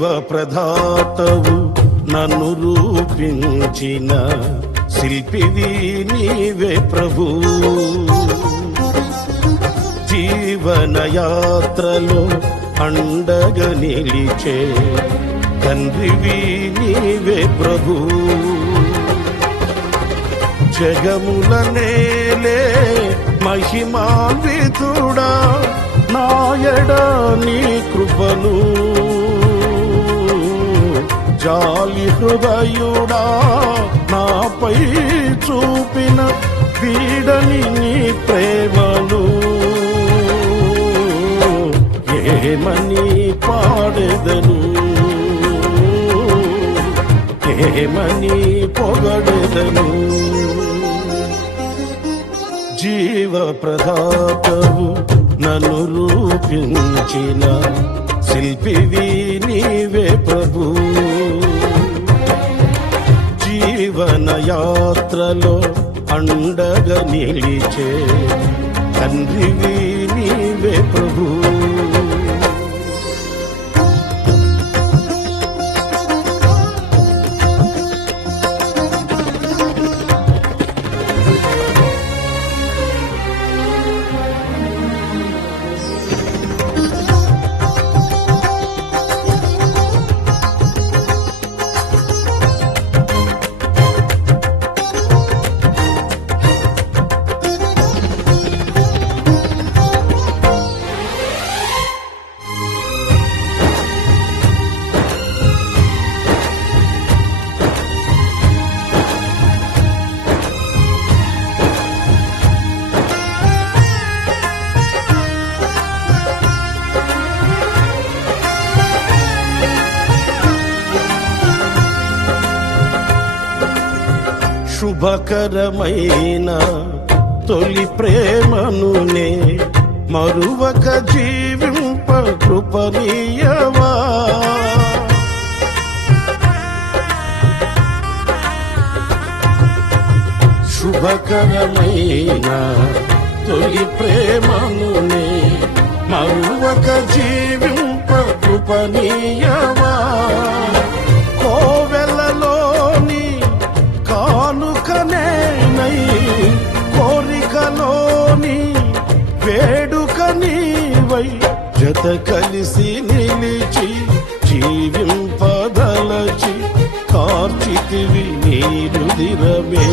ప్రదాతవు నన్ను రూపించిన శిల్పివి నీవే ప్రభు. జీవన యాత్రలో అండగా నిలిచే తండ్రివి నీవే ప్రభు. జగముల నేలే మహిమాన్వితుడా నాయడా నీ కృపను జాలి హృదయుడా నాపై చూపిన వీడని నీ ప్రేమను ఏమని పాడెదను? ఏమని పొగడెదను? జీవ ప్రదాతవు నన్ను రూపించిన శిల్పివి నీవే ప్రభు. జీవన యాత్రలో అండగా నిలిచే తండ్రివి శుభకరమైన తొలి ప్రేమనునే మరువక జీవింప కృపనీయవా శుభకరమైన తొలి ప్రేమనునే మరువక జీవింప కృపనీయవా జత కలిసి నిలిచి జీవింపదలచి కార్చితివి నీ రుదిరమే